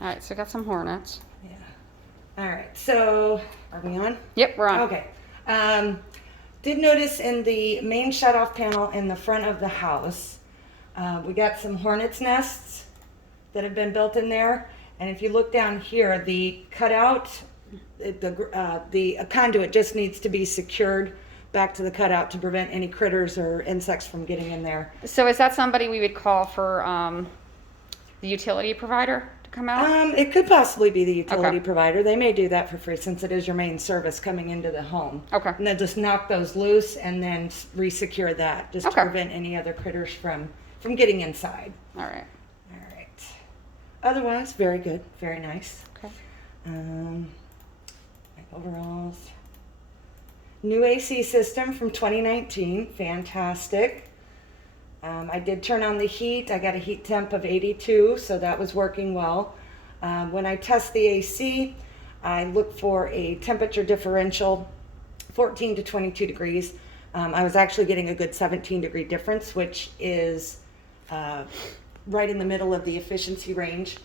All right, so we got some hornets. Yeah. All right. So, are we on? Yep, we're on. Okay. Did notice in the main shutoff panel in the front of the house, we got some hornets' nests that have been built in there. And if you look down here, the cutout, the conduit just needs to be secured back to the cutout to prevent any critters or insects from getting in there. So is that somebody we would call for the utility provider to come out? It could possibly be the utility Okay. provider. They may do that for free since it is your main service coming into the home. Okay. And then just knock those loose and then re-secure that just Okay. to prevent any other critters from getting inside. All right. All right. Otherwise, very good. Very nice. Okay. Overalls. New AC system from 2019. Fantastic. I did turn on the heat. I got a heat temp of 82, so that was working well. When I test the AC, I look for a temperature differential, 14 to 22 degrees. I was actually getting a good 17-degree difference, which is right in the middle of the efficiency range,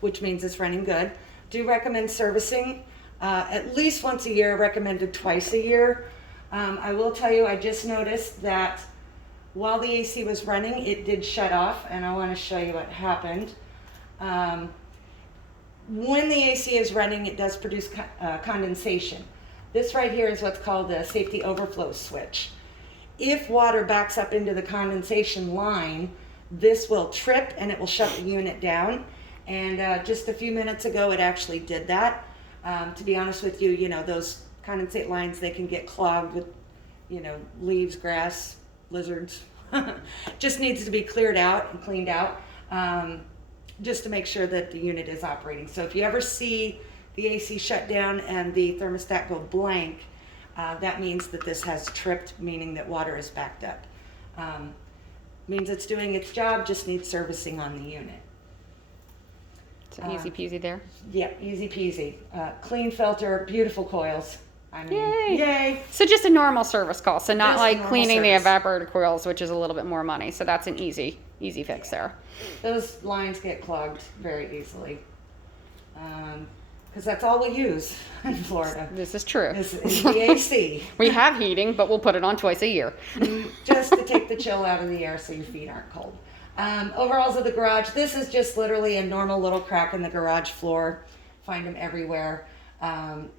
which means it's running good. Do recommend servicing at least once a year, recommended twice a year. I will tell you, I just noticed that while the AC was running, it did shut off, and I want to show you what happened. When the AC is running, it does produce condensation. This right here is what's called a safety overflow switch. If water backs up into the condensation line, this will trip and it will shut the unit down. And just a few minutes ago, it actually did that. To be honest with you, those condensate lines, they can get clogged with, leaves, grass, lizards. Just needs to be cleared out and cleaned out, just to make sure that the unit is operating. So if you ever see the AC shut down and the thermostat go blank, that means that this has tripped, meaning that water is backed up. Means it's doing its job, just needs servicing on the unit. So easy peasy there. Yeah, easy peasy. Clean filter, beautiful coils. I mean, Yay. yay. So just a normal service call. So not Just a like normal cleaning the service. evaporator coils, which is a little bit more money. So that's an easy fix there. Those lines get clogged very easily. Because that's all we use in Florida. This is true. Is the AC. We have heating, but we'll put it on twice a year. Just to take the chill out of the air so your feet aren't cold. Overalls of the garage. This is just literally a normal little crack in the garage floor. Find them everywhere.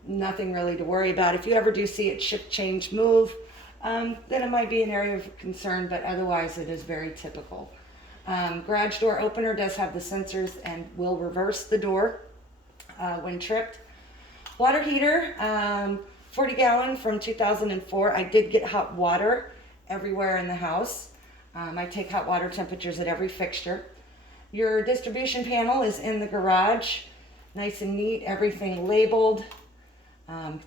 Nothing really to worry about. If you ever do see it shift, change, move, then it might be an area of concern, but otherwise it is very typical. Garage door opener does have the sensors and will reverse the door when tripped. Water heater, 40 gallon from 2004. I did get hot water everywhere in the house. I take hot water temperatures at every fixture. Your distribution panel is in the garage. Nice and neat, everything labeled.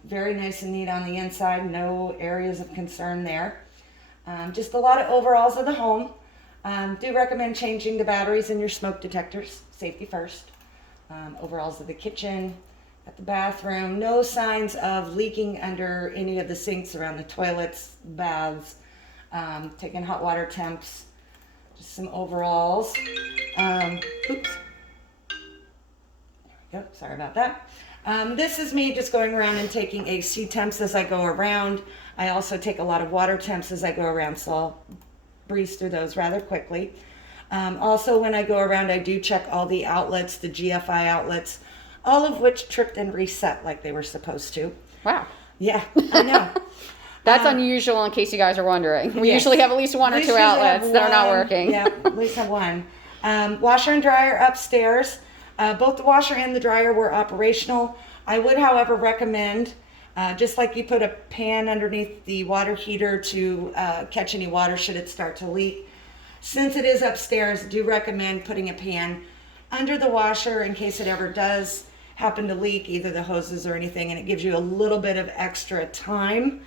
Very nice and neat on the inside, no areas of concern there. Just a lot of overalls of the home. Do recommend changing the batteries in your smoke detectors, safety first. Overalls of the kitchen, at the bathroom. No signs of leaking under any of the sinks around the toilets, baths. Taking hot water temps. Just some overalls. Oops. There we go. Sorry about that. This is me just going around and taking AC temps as I go around. I also take a lot of water temps as I go around, so I'll breeze through those rather quickly. Also, when I go around, I do check all the outlets, the GFI outlets, all of which tripped and reset like they were supposed to. Wow. Yeah, I know. That's unusual in case you guys are wondering. We Yes. usually have at least one or We two usually have outlets that are not one. working. Yeah, at least have one. Washer and dryer upstairs. Both the washer and the dryer were operational. I would, however, recommend, just like you put a pan underneath the water heater to catch any water should it start to leak. Since it is upstairs, do recommend putting a pan under the washer in case it ever does happen to leak, either the hoses or anything, and it gives you a little bit of extra time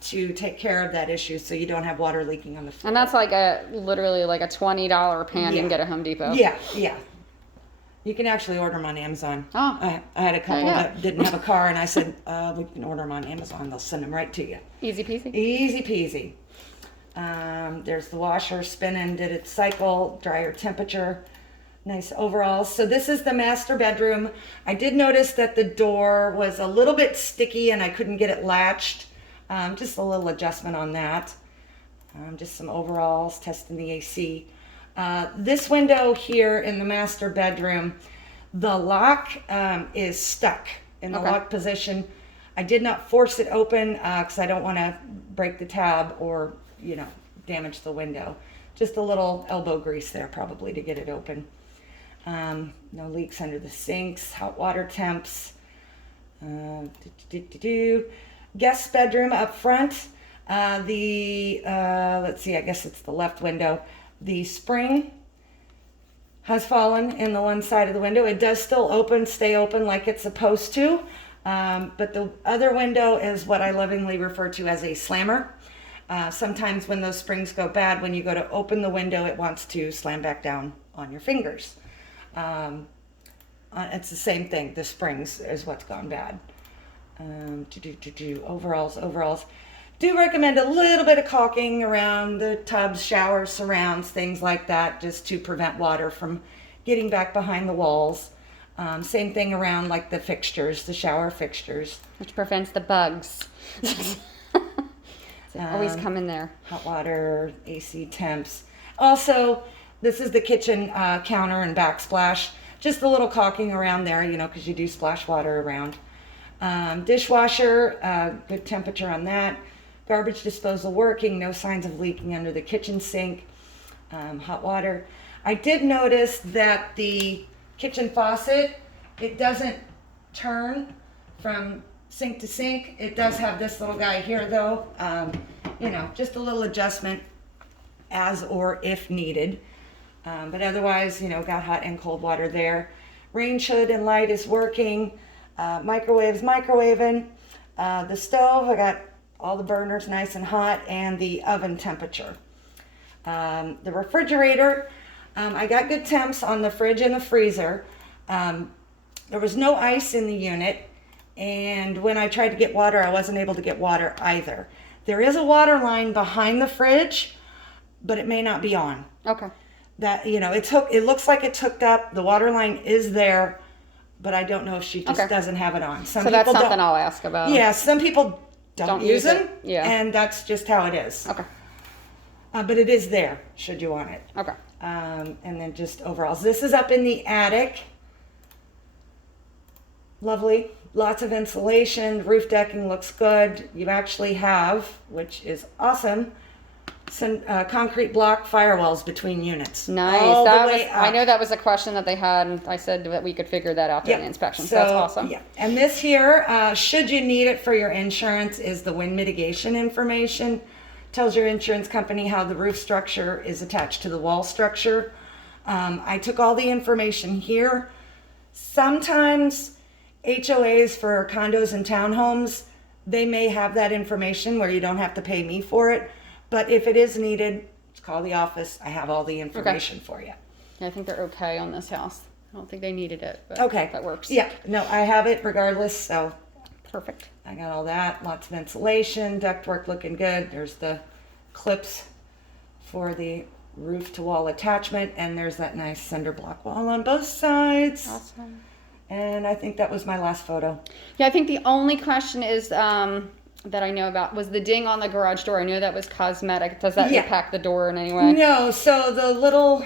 to take care of that issue so you don't have water leaking on the floor. And that's like literally like a $20 pan you can get at Home Depot. Yeah. You can actually order them on Amazon. Oh. I had a couple There you go. that didn't have a car, and I said, we can order them on Amazon. They'll send them right to you. Easy peasy. Easy peasy. There's the washer spinning, did its cycle, dryer temperature. nice overalls. So this is the master bedroom. I did notice that the door was a little bit sticky and I couldn't get it latched. Just a little adjustment on that. Just some overalls, testing the AC. This window here in the master bedroom, the lock is stuck in the Okay. lock position. I did not force it open because I don't want to break the tab or, damage the window. Just a little elbow grease there probably to get it open. No leaks under the sinks, hot water temps. Guest bedroom up front. Let's see, I guess it's the left window. The spring has fallen in the one side of the window. It does still stay open like it's supposed to. But the other window is what I lovingly refer to as a slammer. Sometimes when those springs go bad, when you go to open the window, it wants to slam back down on your fingers. It's the same thing. The springs is what's gone bad. Overalls. Do recommend a little bit of caulking around the tubs, showers, surrounds, things like that, just to prevent water from getting back behind the walls. Same thing around like the fixtures, the shower fixtures. Which prevents the bugs. They always come in there. Hot water, AC temps. Also, this is the kitchen counter and backsplash. Just a little caulking around there, because you do splash water around. Dishwasher, good temperature on that. Garbage disposal working, no signs of leaking under the kitchen sink. Hot water. I did notice that the kitchen faucet, it doesn't turn from sink to sink. It does have this little guy here though. Just a little adjustment as or if needed. But otherwise, got hot and cold water there. Range hood and light is working. Microwaving. The stove, I got all the burners nice and hot, and the oven temperature. The refrigerator, I got good temps on the fridge and the freezer. There was no ice in the unit, and when I tried to get water, I wasn't able to get water either. There is a water line behind the fridge, but it may not be on. Okay. That, it looks like it's hooked up. The water line is there, but I don't know if she just Okay. doesn't have it on. Some So that's people something don't. I'll ask about. Yeah, some people don't use use them. it. Yeah. And that's just how it is. Okay. But it is there, should you want it. Okay. And then just overalls. This is up in the attic. Lovely. Lots of insulation. Roof decking looks good. You actually have, which is awesome, some concrete block firewalls between units. Nice. All the That was, way I up. know that was a question that they had, and I said that we could figure that out during the inspection. So that's awesome. Yeah. And this here, should you need it for your insurance, is the wind mitigation information. Tells your insurance company how the roof structure is attached to the wall structure. I took all the information here. Sometimes HOAs for condos and townhomes, they may have that information where you don't have to pay me for it. But if it is needed, call the office. I have all the information for you. Yeah, I think they're okay on this house. I don't think they needed it, but Okay. that works. Yeah, no, I have it regardless, so Perfect. I got all that. Lots of insulation, ductwork looking good. There's the clips for the roof to wall attachment, and there's that nice cinder block wall on both sides. Awesome. And I think that was my last photo. Yeah, I think the only question is that I know about was the ding on the garage door. I know that was cosmetic. Does that Yeah. impact the door in any way? No, so the little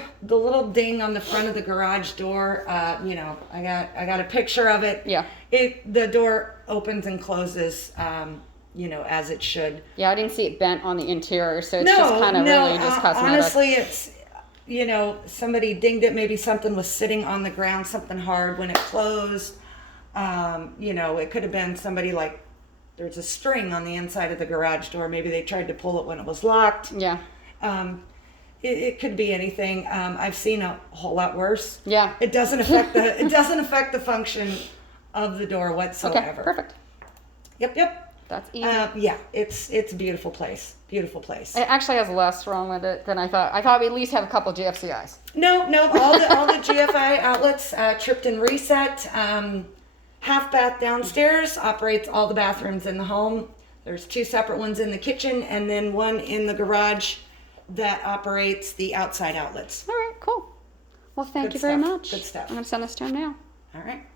ding on the front of the garage door, I got a picture of it. Yeah. The door opens and closes, as it should. Yeah, I didn't see it bent on the interior, so it's just kind of really just cosmetic. Honestly, it's, somebody dinged it. Maybe something was sitting on the ground, something hard when it closed. It could have been somebody there's a string on the inside of the garage door. Maybe they tried to pull it when it was locked. Yeah. It could be anything. I've seen a whole lot worse. Yeah. It doesn't affect the function of the door Okay, whatsoever. perfect. Yep. That's easy. Yeah, it's a beautiful place. Beautiful place. It actually has less wrong with it than I thought. I thought we'd at least have a couple GFCIs. No, all the GFI outlets tripped and reset. Half bath downstairs operates all the bathrooms in the home. There's 2 separate ones in the kitchen and then one in the garage that operates the outside outlets. All right, cool. Well, thank Good you very stuff. much. Good stuff. I'm going to send this to him now. All right.